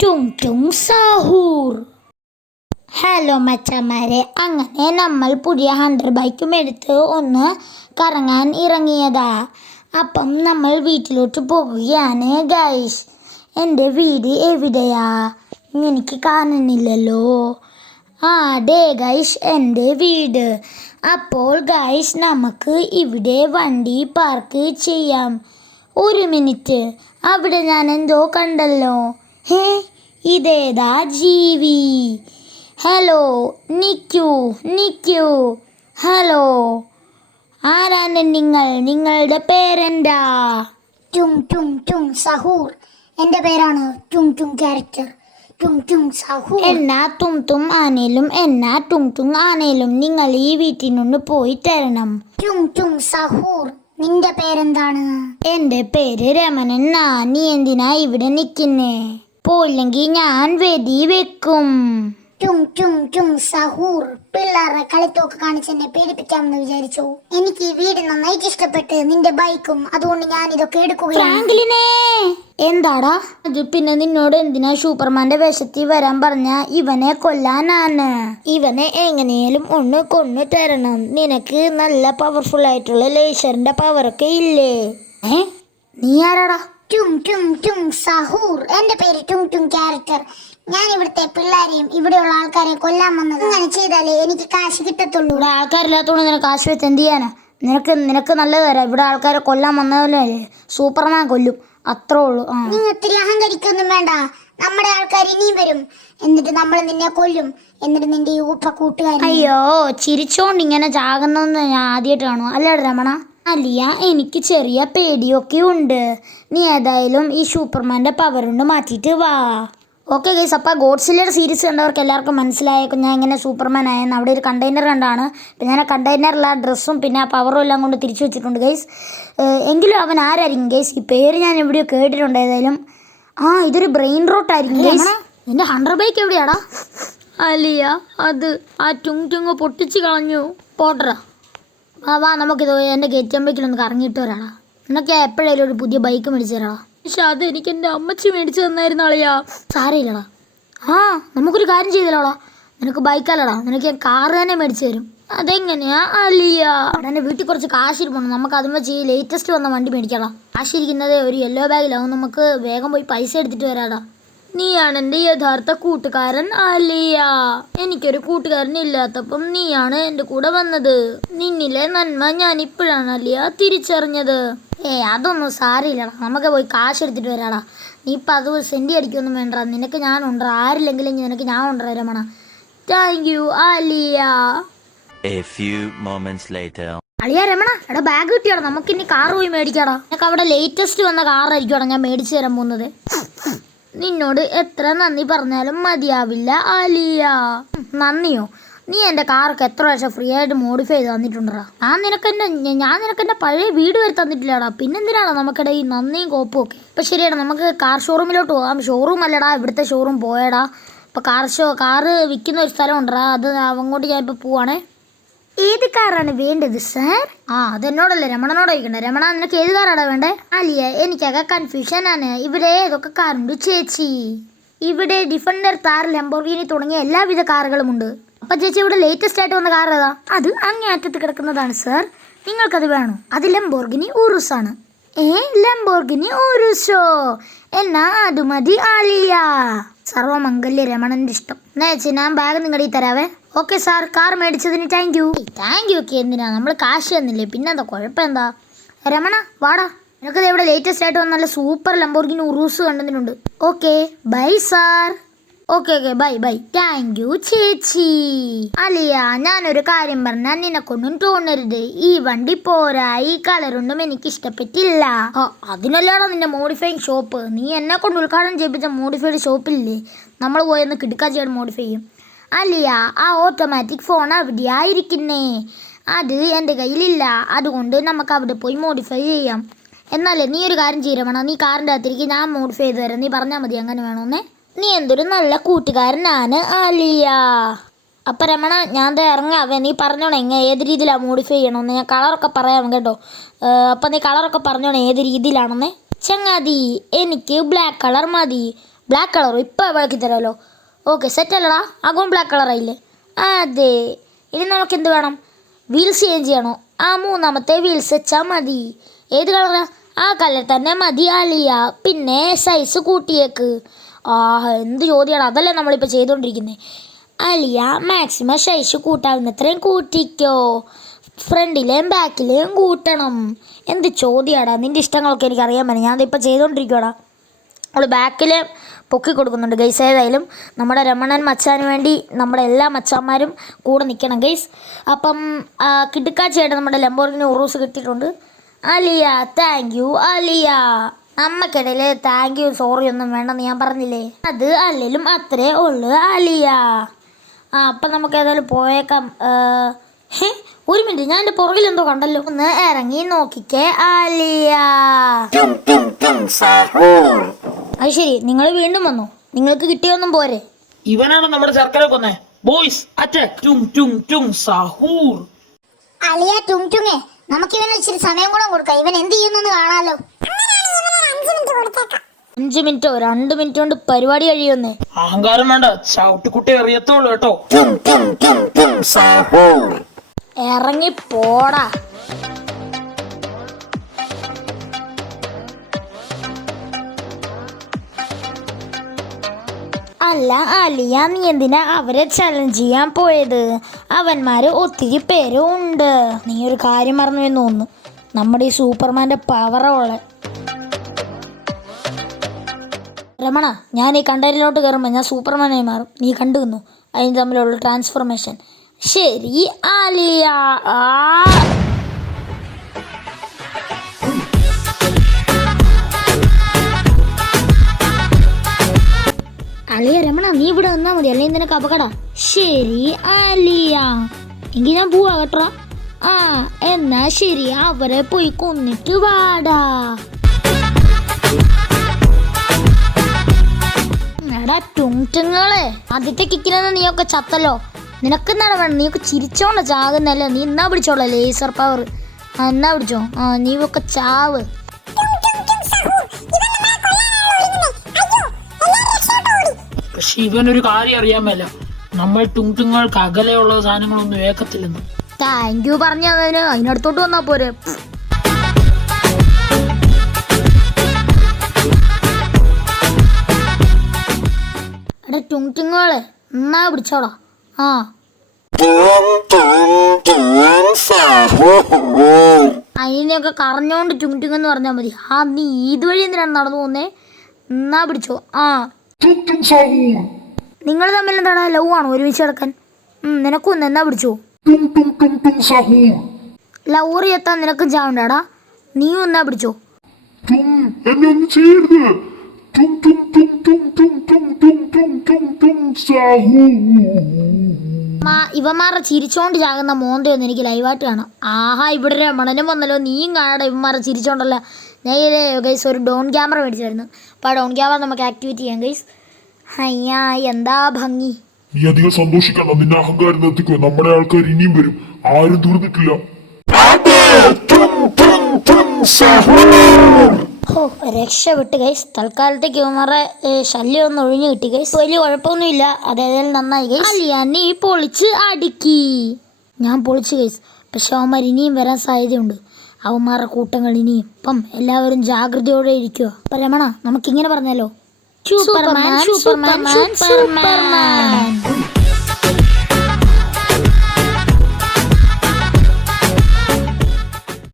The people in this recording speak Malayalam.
ടുങ് ടുങ് സാഹൂർ. ഹലോ മച്ചന്മാരെ, അങ്ങനെ നമ്മൾ പുതിയ 100 ബൈക്കും എടുത്ത് ഒന്ന് കറങ്ങാൻ ഇറങ്ങിയതാ. അപ്പം നമ്മൾ വീട്ടിലോട്ട് പോകുകയാണ് ഗൈസ്. എൻ്റെ വീട് എവിടെയാ? എനിക്ക് കാണുന്നില്ലല്ലോ. ദേ ഗൈസ് എൻ്റെ വീട്. അപ്പോൾ ഗൈസ് നമുക്ക് ഇവിടെ വണ്ടി പാർക്ക് ചെയ്യാം. ഒരു മിനിറ്റ്, അവിടെ ഞാൻ എന്തോ കണ്ടല്ലോ. ഹേ, ഇതേതാ ജീവി? ഹലോ, നിക്കൂ. ഹലോ, ആരാണ് നിങ്ങൾ? നിങ്ങളുടെ പേരെന്താ? ടുങ് ടുങ് ടുങ് സഹൂർ. എൻ്റെ പേരാണ് ടുങ് ടുങ് ക്യാരക്ടർ. ടുങ് ടുങ് സഹൂർ. എന്നാ തും ആനേലും എന്നാ ടുങ് ആനേലും നിങ്ങൾ ഈ വീട്ടിൽ നിന്ന് പോയി തരണം. ടുങ് ടുങ് സഹൂർ. നിന്റെ പേരെന്താണ്? എൻ്റെ പേര് രമണൻ. നീ എന്തിനാ ഇവിടെ നിൽക്കുന്നേ? പോയില്ലെങ്കിൽ ഞാൻ വെടി വെക്കും. ടുങ് ടുങ് ടുങ് സഹൂർ. പിള്ളേരെ കളിത്തോക്ക് കാണിച്ച് എന്നെ പേടിപ്പിക്കാമെന്ന് വിചാരിച്ചു. എനിക്ക് ഈ വീട് നന്നായിട്ട് ഇഷ്ടപ്പെട്ട്, നിന്റെ ബൈക്കും, അതുകൊണ്ട് ഞാൻ ഇതൊക്കെ എടുക്കുകയാണ്. എന്താടാ അത്? പിന്നെ നിന്നോട് എന്തിനാ സൂപ്പർമാന്റെ വേഷത്തിൽ വരാൻ പറഞ്ഞ? ഇവനെ കൊല്ലാനാണ്. ഇവനെ എങ്ങനെയും ഒന്ന് കൊന്നു തരണം. നിനക്ക് നല്ല പവർഫുൾ ആയിട്ടുള്ള ലേസറിന്റെ പവറൊക്കെ ഇല്ലേ? നീ ആരാടാ? ടുങ് ടുങ് ടുങ് സഹൂർ. എൻ്റെ പേര് ടുങ് ടുങ് ക്യാരക്ടർ. ഞാൻ ഇവിടുത്തെ പിള്ളേരെയും ഇവിടെയുള്ള ആൾക്കാരെയും കൊല്ലാൻ വന്നത്. അങ്ങനെ ചെയ്താലേ എനിക്ക് കാശ് കിട്ടത്തുള്ളൂ. ഇവിടെ ആൾക്കാരില്ലാത്തോണ്ട് നിനക്ക് കാശ് വെച്ച് എന്ത് ചെയ്യാനാ? നിനക്ക് നല്ലത് തരാം. ഇവിടെ ആൾക്കാരെ കൊല്ലാൻ വന്നതല്ലേ സൂപ്പർമാൻ കൊല്ലും, അത്രേ ഉള്ളൂ. നീ ഒത്തിരി അഹങ്കരിക്കൊന്നും വേണ്ട. നമ്മുടെ ആൾക്കാർ ഇനിയും വരും, എന്നിട്ട് നമ്മൾ നിന്നെ കൊല്ലും. എന്നിട്ട് നിന്റെ ഈ ഉപ്പ കൂട്ടുകാരൻ. അയ്യോ, ചിരിച്ചോണ്ട് ഇങ്ങനെ ചാകുന്നതെന്ന് ഞാൻ ആദ്യമായിട്ട് കാണും. അല്ലേ രമണ? അലിയ, എനിക്ക് ചെറിയ പേടിയൊക്കെ ഉണ്ട്. നീ ഏതായാലും ഈ സൂപ്പർമാൻ്റെ പവർ കൊണ്ട് മാറ്റിയിട്ട് വാ. ഓക്കെ ഗൈസ്, അപ്പോൾ ഗോഡ്സില്ലയുടെ സീരീസ് കണ്ടവർക്ക് എല്ലാവർക്കും മനസ്സിലായേക്കും ഞാൻ ഇങ്ങനെ സൂപ്പർമാൻ ആയെന്ന്. അവിടെ ഒരു കണ്ടെയ്നർ കണ്ടാണ്. പിന്നെ ഞാൻ ആ കണ്ടെയ്നറിൽ ആ ഡ്രസ്സും പിന്നെ ആ പവറും എല്ലാം കൊണ്ട് തിരിച്ചു വെച്ചിട്ടുണ്ട് ഗൈസ്. എങ്കിലും അവൻ ആരായിരിക്കും ഗൈസ്? ഈ പേര് ഞാൻ എവിടെയോ കേട്ടിട്ടുണ്ട്. ഏതായാലും ഇതൊരു ബ്രെയിൻ റോട്ട് ആയിരിക്കും ഗൈസ്. നിന്റെ 100 ബൈക്ക് എവിടെയാടാ? അലിയ, അത് ആ ടുങ് പൊട്ടിച്ച് കളഞ്ഞു. പോട്ടറാ, വാ നമുക്കിത് എൻ്റെ ഗേറ്റമ്പേക്കിലൊന്ന് കറങ്ങിയിട്ട് വരാടാ. നിനക്ക് എപ്പോഴേലും ഒരു പുതിയ ബൈക്ക് മേടിച്ചു തരാടാ. പക്ഷെ അത് എനിക്ക് എൻ്റെ അമ്മച്ചി മേടിച്ചു തന്നായിരുന്നു അളിയാ. സാരമില്ലടാ. നമുക്കൊരു കാര്യം ചെയ്തല്ലോടാ. നിനക്ക് ബൈക്കല്ലടാ, നിനക്ക് ഞാൻ കാറ് തന്നെ മേടിച്ചു തരും. അതെങ്ങനെയാ അലിയ? എൻ്റെ വീട്ടിൽ കുറച്ച് കാശിരിപ്പുണ്ട്. നമുക്ക് അതും വെച്ച് ഈ ലേറ്റസ്റ്റ് വന്ന വണ്ടി മേടിക്കാടാ. കാശിരിക്കുന്നത് ഒരു യെല്ലോ ബാഗിലാവും. നമുക്ക് വേഗം പോയി പൈസ എടുത്തിട്ട് വരാടാ. നീയാണ് എൻ്റെ യഥാർത്ഥ കൂട്ടുകാരൻ അലിയ. എനിക്കൊരു കൂട്ടുകാരനില്ലാത്തപ്പം നീയാണ് എൻ്റെ കൂടെ വന്നത്. നിന്നിലെ നന്മ ഞാൻ ഇപ്പോഴാണ് അലിയ തിരിച്ചറിഞ്ഞത്. അതൊന്നും സാരമില്ലടാ, നമുക്ക് പോയി കാശ് എടുത്തിട്ട് വരാടാ. നീ ഇപ്പം അത് സെൻറ്റി അടിക്കൊന്നും വേണ്ട. നിനക്ക് ഞാൻ ഉണ്ടോ? ആരില്ലെങ്കിലും നിനക്ക് ഞാൻ ഉണ്ടോ രമണ. താങ്ക് യു അലിയ. അളിയ രമണ, എടാ ബാഗ് കിട്ടിയാടാ. നമുക്കിനി കാർ പോയി മേടിക്കാടാ. നിനക്ക് അവിടെ ലേറ്റസ്റ്റ് വന്ന കാറായിരിക്കും ഞാൻ മേടിച്ചു തരാൻ പോകുന്നത്. നിന്നോട് എത്ര നന്ദി പറഞ്ഞാലും മതിയാവില്ല അലിയ. നന്ദിയോ? നീ എൻ്റെ കാറൊക്കെ എത്ര വർഷം ഫ്രീ ആയിട്ട് മോഡിഫൈ ചെയ്ത് തന്നിട്ടുണ്ടടാ. ഞാൻ നിനക്ക് എൻ്റെ പഴയ വീട് വരെ തന്നിട്ടില്ലടാ. പിന്നെന്തിനാടാ നമുക്കിടെ ഈ നന്ദിയും കോപ്പും ഒക്കെ? ഇപ്പം ശരിയാടാ, നമുക്ക് കാർ ഷോറൂമിലോട്ട് പോകാം. ഷോറൂം അല്ലടാ, ഇവിടുത്തെ ഷോറൂം പോയടാ. ഇപ്പോൾ കാറ് വിൽക്കുന്ന ഒരു സ്ഥലം ഉണ്ടടാ. അത് അങ്ങോട്ട് ഞാൻ ഇപ്പോൾ പോവാണേ. ഏത് കാറാണ് വേണ്ടത് സാർ? അതെന്നോടല്ലേ, രമണനോട് ചോദിക്കണ്ടേ. രമണ, നിനക്ക് ഏത് കാറാണ് വേണ്ടേ? അലിയ, എനിക്കൊക്കെ കൺഫ്യൂഷനാണ്. ഇവിടെ ഏതൊക്കെ കാറുണ്ട് ചേച്ചി? ഇവിടെ ഡിഫൻഡർ, താർ, ലംബോർഗിനി തുടങ്ങിയ എല്ലാവിധ കാറുകളും ഉണ്ട്. അപ്പം ചേച്ചി, ഇവിടെ ലേറ്റസ്റ്റ് ആയിട്ട് വന്ന കാർ ഏതാ? അത് അങ്ങേ അറ്റത്ത് കിടക്കുന്നതാണ് സാർ. നിങ്ങൾക്കത് വേണോ? അത് ലംബോർഗിനി ഊറുസ് ആണ്. ലംബോർഗിനി ഊറുസോ? എന്നാ അത് മതി അലിയ. സർവമംഗല്യ രമണന്റെ ഇഷ്ടം. എന്നാ ചേച്ചി, ഞാൻ ബാഗ് നിങ്ങളുടെ തരാവേ. ഓക്കെ സാർ, കാർ മേടിച്ചതിന് താങ്ക് യു. ഒക്കെ എന്തിനാ? നമ്മൾ കാശ് തന്നില്ലേ, പിന്നെന്താ കുഴപ്പം? എന്താ രമണ, വാടാ. നിനക്കത് ഇവിടെ ലേറ്റസ്റ്റ് ആയിട്ട് വന്ന നല്ല സൂപ്പർ ലംബോർഗിനി ഉറൂസ് കണ്ടതിനുണ്ട്. Okay bye sir. Okay bye. Thank you ചേച്ചി. അലിയ, ഞാനൊരു കാര്യം പറഞ്ഞാൽ നിനക്കൊന്നും തോന്നരുത്. ഈ വണ്ടി പോരാ, ഈ കളറൊന്നും എനിക്ക് ഇഷ്ടപ്പെട്ടില്ല. അതിനല്ലാണോ നിന്റെ മോഡിഫൈങ് ഷോപ്പ്? നീ എന്നെ കൊണ്ട് ഉദ്ഘാടനം ചെയ്യിപ്പിച്ച മോഡിഫൈഡ് ഷോപ്പില്ലേ, നമ്മൾ പോയെന്ന് കിടക്കാച്ചയായിട്ട് മോഡിഫൈ ചെയ്യും. അലിയ, ആ ഓട്ടോമാറ്റിക് ഫോൺ അവിടെയായിരിക്കുന്നേ. അത് എൻ്റെ കയ്യിലില്ല. അതുകൊണ്ട് നമുക്ക് അവിടെ പോയി മോഡിഫൈ ചെയ്യാം. എന്നാലേ നീ ഒരു കാര്യം ചെയ്യണം. നീ കാറിൻ്റെ അകത്തിരിക്കും, ഞാൻ മോഡിഫൈ ചെയ്ത് തരാം. നീ പറഞ്ഞാൽ മതി അങ്ങനെ വേണമെന്നേ. നീ എന്തൊരു നല്ല കൂട്ടുകാരനാണ് അലിയ. അപ്പം രമണ, ഞാൻ ഇറങ്ങാവേ. നീ പറഞ്ഞോണേ ഏത് രീതിയിലാണ് മോഡിഫൈ ചെയ്യണമെന്ന്. ഞാൻ കളറൊക്കെ പറയാം കേട്ടോ. അപ്പം നീ കളറൊക്കെ പറഞ്ഞോണേ ഏത് രീതിയിലാണെന്നേ. ചങ്ങാതി, എനിക്ക് ബ്ലാക്ക് കളർ മതി. ബ്ലാക്ക് കളറും ഇപ്പം വിളക്കി തരാമല്ലോ. ഓക്കെ സെറ്റല്ലടാ, അകവും ബ്ലാക്ക് കളറായില്ലേ? അതെ. ഇനി നമുക്ക് എന്ത് വേണം? വീൽസ് ചേഞ്ച് ചെയ്യണോ? ആ മൂന്നാമത്തെ വീൽസ് വെച്ചാൽ മതി. ഏത് കളറാ? ആ കളർ തന്നെ മതി ആലിയ. പിന്നെ സൈസ് കൂട്ടിയേക്ക്. എന്ത് ചോദ്യമാണ്, അതല്ലേ നമ്മളിപ്പോൾ ചെയ്തുകൊണ്ടിരിക്കുന്നത്. ആലിയ മാക്സിമം സൈസ് കൂട്ടാവുന്നത്രയും കൂട്ടിക്കോ. ഫ്രണ്ടിലെയും ബാക്കിലെയും കൂട്ടണം. എന്ത് ചോദ്യമാടാ, നിൻ്റെ ഇഷ്ടങ്ങളൊക്കെ എനിക്ക് അറിയാൻ പറ്റും. ഞാനിപ്പോൾ ചെയ്തുകൊണ്ടിരിക്കുവാടാ. അവൾ ബാക്കിൽ പൊക്കി കൊടുക്കുന്നുണ്ട് ഗൈസ്. ഏതായാലും നമ്മുടെ രമണൻ മച്ചാന് വേണ്ടി നമ്മുടെ എല്ലാ മച്ചാന്മാരും കൂടെ നിൽക്കണം ഗൈസ്. അപ്പം കിടുക്കാച്ചയായിട്ട് നമ്മുടെ ലംബോർഗിനി ഉറൂസ് കിട്ടിയിട്ടുണ്ട്. Alia thank you Alia. നമ്മക്കിടയിൽ താങ്ക് യു സോറി ഒന്നും വേണ്ടെന്ന് ഞാൻ പറഞ്ഞില്ലേ? അത് അല്ലെങ്കിലും അത്രേ ഉള്ളു ആലിയ. അപ്പം നമുക്ക് ഏതായാലും പോയേക്കാം. ഒരു മിനിറ്റ്, ഞാൻ എൻ്റെ പുറകിൽ എന്തോ കണ്ടല്ലോ. ഒന്ന് ഇറങ്ങി നോക്കിക്കേ ആലിയ. അത് ശരി, നിങ്ങൾ വീണ്ടും വന്നു. നിങ്ങൾക്ക് കിട്ടിയൊന്നും പോരെ? ഇവനാണ് നമ്മുടെ ശർക്കര കൊന്നേ. Boys attack. ടും ടും ടും സഹൂർ. അളിയ ടുങ്ടുങ്ങേ, നമുക്ക് ഇവന് ഇച്ചിരി സമയം കൂടെ കൊടുക്കാം. ഇവൻ എന്ത് ചെയ്യുന്നു കാണാലോ. 5 മിനിറ്റോ 2 മിനിറ്റ് കൊണ്ട് പരിപാടി കഴിയുന്നേ. അഹങ്കാരം വേണ്ട, ചവിട്ടിക്കുട്ടി എറിയത്തോളൂ കേട്ടോ. ഇറങ്ങി പോടാ. അല്ല ആലിയ, നീ എന്തിനാ അവരെ ചലഞ്ച് ചെയ്യാൻ പോയത്? അവന്മാര് ഒത്തിരി പേരും ഉണ്ട്. നീ ഒരു കാര്യം മറന്നു എന്ന് തോന്നുന്നു. നമ്മുടെ ഈ സൂപ്പർമാൻ്റെ പവറുള്ള രമണ, ഞാൻ ഈ കണ്ടെയ്നറിലോട്ട് കയറുമ്പോൾ ഞാൻ സൂപ്പർമാനായി മാറും. നീ കണ്ടുവന്നു അതിന് തമ്മിലുള്ള ട്രാൻസ്ഫോർമേഷൻ. ശരി ആലിയ. അലിയ രമണ, നീ ഇവിടെ നിന്നാ മതി, അല്ലെങ്കിൽ നിനക്ക് അപകടം. ശരി ആലിയ, എങ്കിൽ ഞാൻ പോവാ കേട്ടോ. എന്നാ ശരി, അവരെ പോയി കൊന്നിട്ട് വാടാ. എടാ ടുങ്ടുങ്ങളെ, ആദ്യത്തെ കിക്കിലെന്ന് നീയൊക്കെ ചത്തല്ലോ. നിനക്ക് എന്താണ് വേണം? നീയൊക്കെ ചിരിച്ചോണ്ട ചാകുന്നല്ലേ. നീ എന്നാ പിടിച്ചോളൂ ലേസർ പവർ. എന്നാ പിടിച്ചോ. നീയൊക്കെ ചാവ്. പക്ഷെ ഇവനൊരു കാര്യം അറിയാൻ മേല, നമ്മൾ ടുങ്ടുങ്ങൾക്ക് അകലെയുള്ള സാധനങ്ങളൊന്നും ഏക്കത്തില്ലെന്ന്. താങ്ക് യു പറഞ്ഞതിന്. അതിനടുത്തോട്ട് വന്നാ പോരെ. എടാ ടുങ്ടുങ്ങളെ, എന്നാ പിടിച്ചോടാ. അതിനെയൊക്കെ കറഞ്ഞോണ്ട് ടുങ്ടുങ്ങെന്ന് പറഞ്ഞാൽ മതി. നീ ഇതുവഴി എന്തിനാണ് നടന്നു പോകുന്നേ? എന്നാ പിടിച്ചോ. നിങ്ങൾ തമ്മിൽ എന്താണ് ലവ് ആണോ ഒരുമിച്ച് കിടക്കാൻ? നിനക്കും എന്നാ പിടിച്ചോ. ലൗറി എത്താൻ നിനക്കും ചാവണ്ടാടാ. നീയും എന്നാ പിടിച്ചോ. ഇവന്മാരെ ചിരിച്ചോണ്ട് ചാകുന്ന മോന്തയൊന്നും എനിക്ക് ലൈവായിട്ട് കാണാം. ഇവിടെ രമണനും വന്നല്ലോ. നീയും കാണാടാ ഇവന്മാരെ ചിരിച്ചോണ്ടല്ല. ഞാൻ ഗൈസ് ഒരു ഡോൺ ക്യാമറ മേടിച്ചായിരുന്നു. അപ്പോൾ ആ ഡോൺ ക്യാമറ നമുക്ക് ആക്ടിവേറ്റ് ചെയ്യാം ഗൈസ്. അയ്യാ എന്താ ഭംഗി. നീ അധികം സന്തോഷിക്കണ്ട, നിന്റെ അഹങ്കാരം നിർത്തിക്കോ. നമ്മുടെ ആൾക്കാർ ഇനിയും വരും, ആരും തീർന്നിട്ടില്ല. രക്ഷപ്പെട്ട് ഗൈസ്. തൽക്കാലത്തേക്ക് ഇവന്മാരെ ശല്യം ഒന്ന് ഒഴിഞ്ഞു കിട്ടി ഗൈസ്. വലിയ കുഴപ്പമൊന്നുമില്ല. അതേതായാലും നന്നായി ഗൈസ്. അല്ല നീ പൊളിച്ച് അടുക്കി. ഞാൻ പൊളിച്ച് ഗൈസ്. പക്ഷെ അവന്മാർ ഇനിയും വരാൻ സാധ്യതയുണ്ട്. അവന്മാരുടെ കൂട്ടങ്ങൾ ഇനിയും. അപ്പം എല്ലാവരും ജാഗ്രതയോടെ ഇരിക്കുക. അപ്പം രമണ, നമുക്കിങ്ങനെ പറഞ്ഞാലോ, സൂപ്പർമാൻ സൂപ്പർമാൻ സൂപ്പർമാൻ.